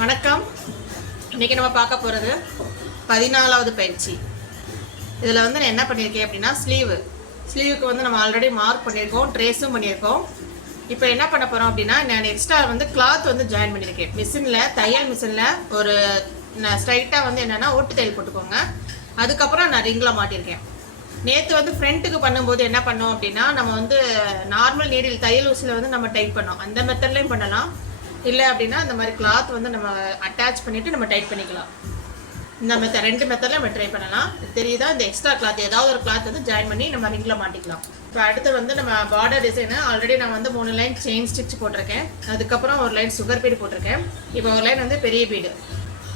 வணக்கம். இன்றைக்கி நம்ம பார்க்க போகிறது 14வது பயிற்சி. இதில் வந்து நான் என்ன பண்ணியிருக்கேன் அப்படின்னா ஸ்லீவுக்கு வந்து நம்ம ஆல்ரெடி மார்க் பண்ணியிருக்கோம், ட்ரேஸும் பண்ணியிருக்கோம். இப்போ என்ன பண்ண போகிறோம் அப்படின்னா, நான் எக்ஸ்ட்ரா வந்து கிளாத் வந்து ஜாயின் பண்ணியிருக்கேன். தையல் மிஷினில் ஒரு ஸ்ட்ரைட்டாக வந்து என்னென்னா ஓட்டு தையல் போட்டுக்கோங்க. அதுக்கப்புறம் நான் ரிங்கில் மாட்டியிருக்கேன். நேற்று வந்து ஃப்ரண்ட்டுக்கு பண்ணும்போது என்ன பண்ணோம் அப்படின்னா, நம்ம வந்து நார்மல் நீடில் தையல் ஊசியில் வந்து நம்ம டைட் பண்ணோம். அந்த மெத்தட்லேயும் பண்ணலாம். இல்லை அப்படின்னா இந்த மாதிரி கிளாத் வந்து நம்ம அட்டாச் பண்ணிவிட்டு நம்ம டைட் பண்ணிக்கலாம். இந்த ரெண்டு மெத்தடில் நம்ம ட்ரை பண்ணலாம். தெரியுதா? இந்த எக்ஸ்ட்ரா கிளாத் ஏதாவது ஒரு கிளாத் வந்து ஜாயின் பண்ணி நம்ம ரிங்கில் மாட்டிக்கலாம். இப்போ அடுத்து வந்து நம்ம பார்டர் டிசைனு ஆல்ரெடி நான் வந்து 3 லைன் செயின் ஸ்டிச் போட்டிருக்கேன். அதுக்கப்புறம் ஒரு லைன் சுகர் பீடு போட்டிருக்கேன். இப்போ ஒரு லைன் வந்து பெரிய பீடு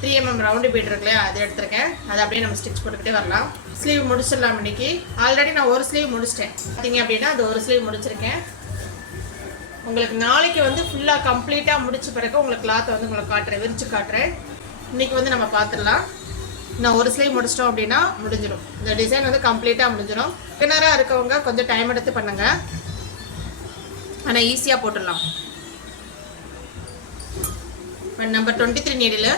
3 mm ரவுண்டு பீடு இருக்கு இல்லையா, அது எடுத்திருக்கேன். அதை அப்படியே நம்ம ஸ்டிச் போட்டுக்கிட்டே வரலாம். ஸ்லீவ் முடிச்சிடலாம். இன்னைக்கு ஆல்ரெடி நான் ஒரு ஸ்லீவ் முடிச்சிட்டேன். பார்த்தீங்க அப்படின்னா அது ஒரு ஸ்லீவ் முடிச்சிருக்கேன். உங்களுக்கு நாளைக்கு வந்து ஃபுல்லாக கம்ப்ளீட்டாக முடிச்ச பிறகு உங்களுக்கு கிளாத்தை வந்து உங்களுக்கு காட்டுறேன், விரிச்சு காட்டுறேன். இன்றைக்கி வந்து நம்ம பார்த்துடலாம். நான் ஒரு ஸ்லீவ் முடிச்சிட்டோம் அப்படின்னா முடிஞ்சிடும். இந்த டிசைன் வந்து கம்ப்ளீட்டாக முடிஞ்சிடும். பின்னராக இருக்கவங்க கொஞ்சம் டைம் எடுத்து பண்ணுங்கள், ஆனால் ஈஸியாக போட்டுடலாம். இப்போ நம்பர் 23 நீடில்.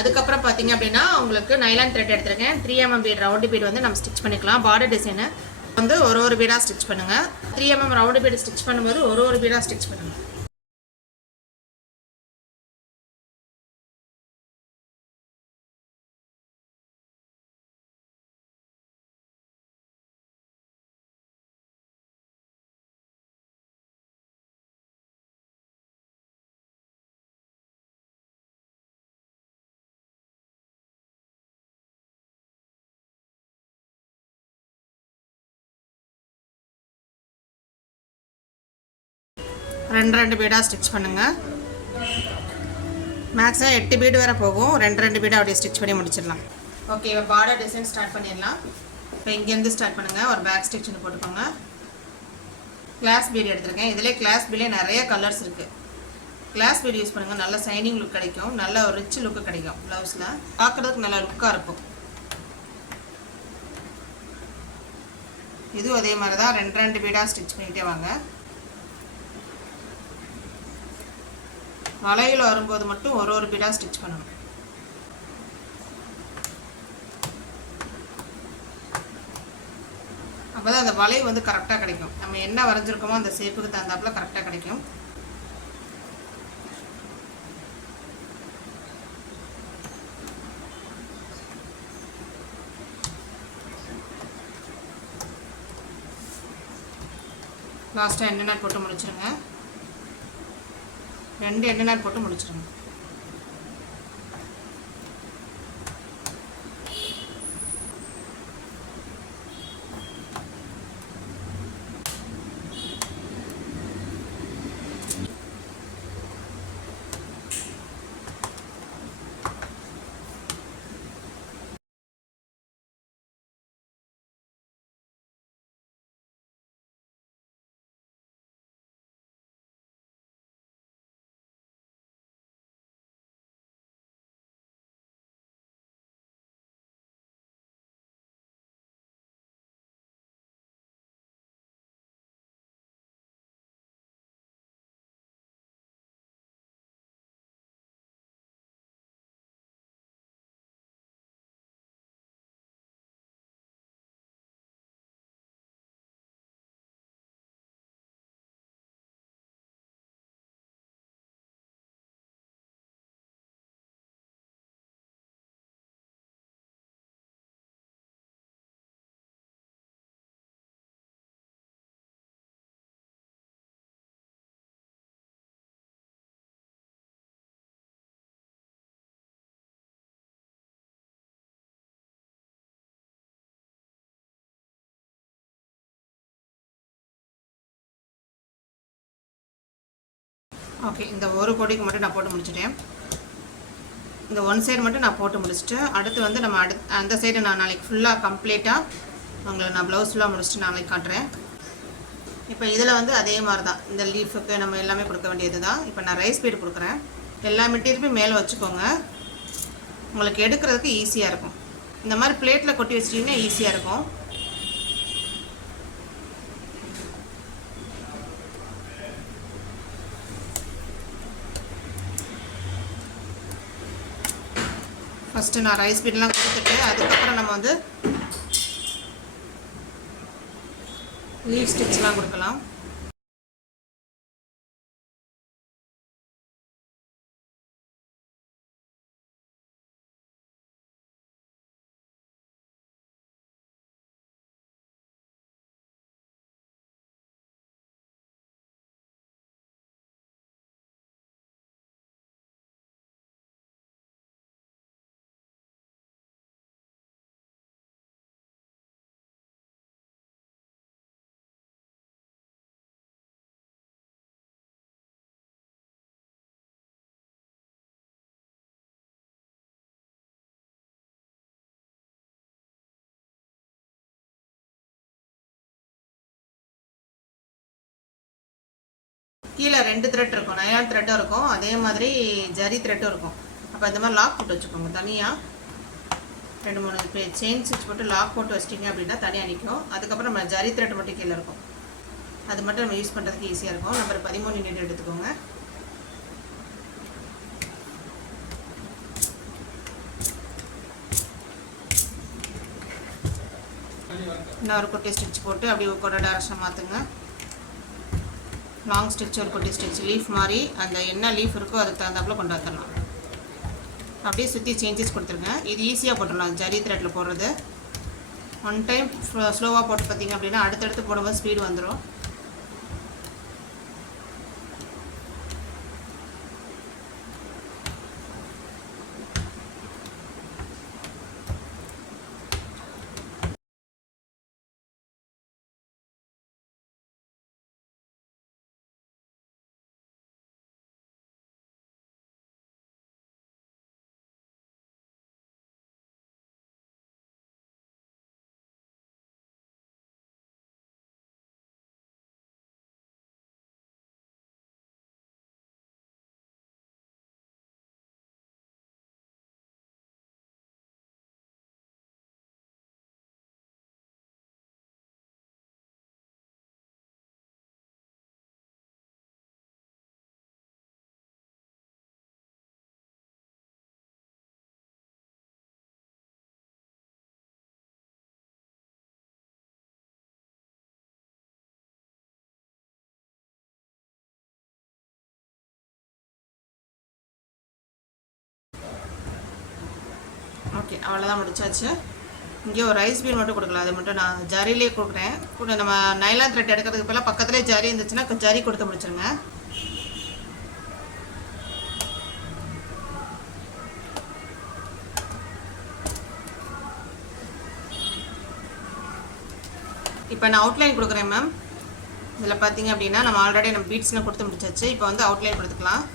அதுக்கப்புறம் பார்த்தீங்க அப்படின்னா உங்களுக்கு நைலான் த்ரெட் எடுத்துருக்கேன். 3 mm பீட் ரவுண்டு பீட் வந்து நம்ம ஸ்டிச் பண்ணிக்கலாம். பார்டர் டிசைனு வந்து ஒரு பீடாக ஸ்டிச் பண்ணுங்கள். 3 mm ரவுண்டு பீடு ஸ்டிச் பண்ணும்போது ஒரு பீடாக ஸ்டிச் பண்ணுங்கள். ரெண்டு பீடாக ஸ்டிச் பண்ணுங்கள். மேக்ஸிமம் 8 பீடு வரை போகும். ரெண்டு பீடாக அப்படியே ஸ்டிச் பண்ணி முடிச்சிடலாம். ஓகே, இப்போ பார்டர் டிசைன் ஸ்டார்ட் பண்ணிடலாம். இப்போ இங்கேருந்து ஸ்டார்ட் பண்ணுங்கள். ஒரு பேக் ஸ்டிச்னு போட்டுக்கோங்க. கிளாஸ் பீடு எடுத்துருக்கேன். இதிலே கிளாஸ் பீடே நிறைய கலர்ஸ் இருக்குது. கிளாஸ் பீடு யூஸ் பண்ணுங்கள். நல்ல சைனிங் லுக் கிடைக்கும், நல்ல ஒரு ரிச் லுக்கு கிடைக்கும். ப்ளவுஸில் பார்க்குறதுக்கு நல்ல லுக்காக இருக்கும். இதுவும் அதே மாதிரி தான் ரெண்டு பீடாக ஸ்டிச் பண்ணிகிட்டே வாங்க. வளையல் வரும்போது மட்டும் ஒரு பீடாக ஸ்டிச் பண்ணணும். அப்போ தான் அந்த வளைவு வந்து கரெக்டாக கிடைக்கும். நம்ம என்ன வரைஞ்சிருக்கோமோ அந்த ஷேப்புக்கு தகுந்தாப்புல கரெக்டாக கிடைக்கும். லாஸ்ட்டாக எண்ணெய் நாட் போட்டு முடிச்சிருங்க. 2 எண்ணெய் நாட் போட்டு முடிச்சிருங்க. ஓகே, இந்த ஒரு கொடிக்கு மட்டும் நான் போட்டு முடிச்சிட்டேன். இந்த ஒன் சைடு மட்டும் நான் போட்டு முடிச்சுட்டு அடுத்து வந்து நம்ம அந்த சைடு நான் நாளைக்கு ஃபுல்லாக கம்ப்ளீட்டாக உங்களுக்கு நான் ப்ளவுஸ் ஃபுல்லாக முடிச்சுட்டு நாளைக்கு காட்டுறேன். இப்போ இதில் வந்து அதே மாதிரி தான் இந்த லீஃபுக்கு நம்ம எல்லாமே கொடுக்க வேண்டியது தான். இப்போ நான் ரைஸ் பீடு கொடுக்குறேன். எல்லா மெட்டீரியலுமே மேலே வச்சுக்கோங்க, உங்களுக்கு எடுக்கிறதுக்கு ஈஸியாக இருக்கும். இந்த மாதிரி பிளேட்டில் கொட்டி வச்சிட்டிங்கன்னா ஈஸியாக இருக்கும். ஃபஸ்ட்டு நான் ரைஸ் பீன்லாம் கொடுத்துட்டு அதுக்கப்புறம் நம்ம வந்து லீவ் ஸ்டிச்லாம் கொடுக்கலாம். கீழே 2 த்ரெட் இருக்கும், நைலான் த்ரெட்டும் இருக்கும், அதே மாதிரி ஜரி த்ரெட்டும் இருக்கும். அப்போ இந்த மாதிரி லாக் போட்டு வச்சுக்கோங்க. தனியாக 2-3 செயின் ஸ்டிச் போட்டு லாக் போட்டு வச்சிட்டிங்க அப்படின்னா தனியாக நிற்கும். அதுக்கப்புறம் நம்ம ஜரி த்ரெட் மட்டும் கீழே இருக்கும், அது மட்டும் நம்ம யூஸ் பண்ணுறதுக்கு ஈஸியாக இருக்கும். நம்பர் 13 நீட் எடுத்துக்கோங்க. இன்னொரு குட்டி ஸ்டிச் போட்டு அப்படியே கூட டைரக்ஷன் மாற்றுங்க. லாங் ஸ்டிச் ஒரு குட்டி ஸ்டிச் லீஃப் மாதிரி அந்த என்ன லீஃப் இருக்கோ அதுக்கு தகுந்தாப்புல கொண்டு வந்துடலாம். அப்படியே சுற்றி சேஞ்சஸ் கொடுத்துருங்க. இது ஈஸியாக போட்டுடலாம் ஜரி த்ரெட்டில் போடுறது. ஒன் டைம் ஸ்லோவாக போட்டு பார்த்தீங்க அப்படின்னா அடுத்தடுத்து போடும்போது ஸ்பீடு வந்துடும். ஓகே, அவ்வளோதான் முடிச்சாச்சு. இங்கே ஒரு ரைஸ் பீன் மட்டும் கொடுக்கலாம், அது மட்டும் நான் ஜரிலே கொடுக்குறேன். கூட நம்ம நைலான் த்ரெட் எடுக்கிறதுக்கு பதிலாக பக்கத்துலேயே ஜரி இருந்துச்சுன்னா ஜரி கொடுத்து முடிச்சிருங்க. இப்போ நான் அவுட்லைன் கொடுக்குறேன் மேம். இதில் பார்த்தீங்க அப்படின்னா நம்ம ஆல்ரெடி நம்ம பீட்ஸ்லாம் கொடுத்து முடிச்சாச்சு. இப்போ வந்து அவுட்லைன் கொடுத்துக்கலாம்.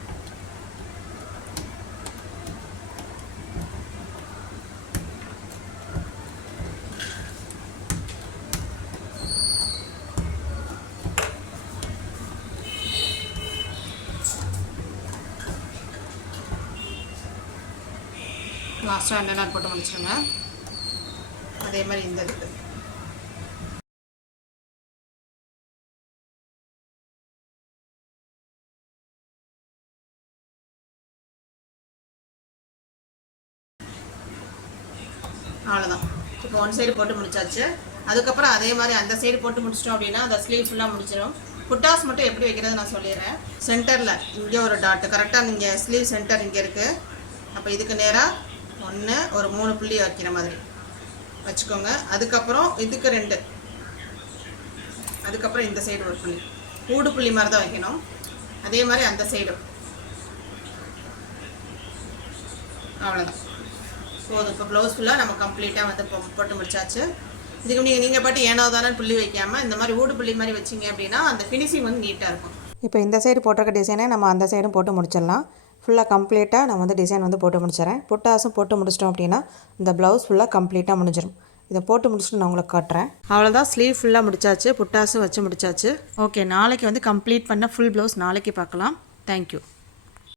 லாஸ்ட்டாக என்னென்ன போட்டு முடிச்சிருங்க. அதே மாதிரி இந்த இதுக்கு அவ்வளோதான். இப்போ ஒன் சைடு போட்டு முடிச்சாச்சு. அதுக்கப்புறம் அதே மாதிரி அந்த சைடு போட்டு முடிச்சிட்டோம் அப்படின்னா அந்த ஸ்லீவ் ஃபுல்லாக முடிச்சிடும். புட்டாஸ் மட்டும் எப்படி வைக்கிறது நான் சொல்லிடுறேன். சென்டரில் இங்கே ஒரு டாட்டு கரெக்டாக நீங்கள் ஸ்லீவ் சென்டர் இங்கே இருக்குது. அப்போ இதுக்கு நேராக 1 ஒரு 3 புள்ளி வைக்கிற மாதிரி வச்சுக்கோங்க. அதுக்கப்புறம் இதுக்கு 2, அதுக்கப்புறம் இந்த சைடு ஒரு புள்ளி, ஊடு புள்ளி மாதிரி தான் வைக்கணும். அதே மாதிரி அந்த சைடும். அவ்வளோதான் போதும். இப்போ ப்ளவுஸ் ஃபுல்லாக நம்ம கம்ப்ளீட்டாக வந்து போட்டு முடிச்சாச்சு. இதுக்கு நீங்கள் பாட்டு ஏனோ தானே புள்ளி வைக்காமல் இந்த மாதிரி ஊடு புள்ளி மாதிரி வச்சிங்க அப்படின்னா அந்த ஃபினிஷிங் வந்து நீட்டாக இருக்கும். இப்போ இந்த சைடு போட்டிருக்க டிசைனை நம்ம அந்த சைடும் போட்டு முடிச்சிடலாம். ஃபுல்லாக கம்ப்ளீட்டாக நான் வந்து டிசைன் வந்து போட்டு முடிச்சிடறேன். புட்டாஸும் போட்டு முடிச்சிட்டோம் அப்படின்னா இந்த ப்ளவுஸ் ஃபுல்லாக கம்ப்ளீட்டாக முடிஞ்சிடும். இதை போட்டு முடிச்சுட்டு நான் உங்களுக்கு காட்டுறேன். அவ்வளோதான், ஸ்லீவ் ஃபுல்லாக முடிச்சாச்சு, புட்டாஸும் வச்சு முடிச்சாச்சு. ஓகே, நாளைக்கு வந்து கம்ப்ளீட் பண்ண ஃபுல் ப்ளவுஸ் நாளைக்கு பார்க்கலாம். தேங்க்யூ.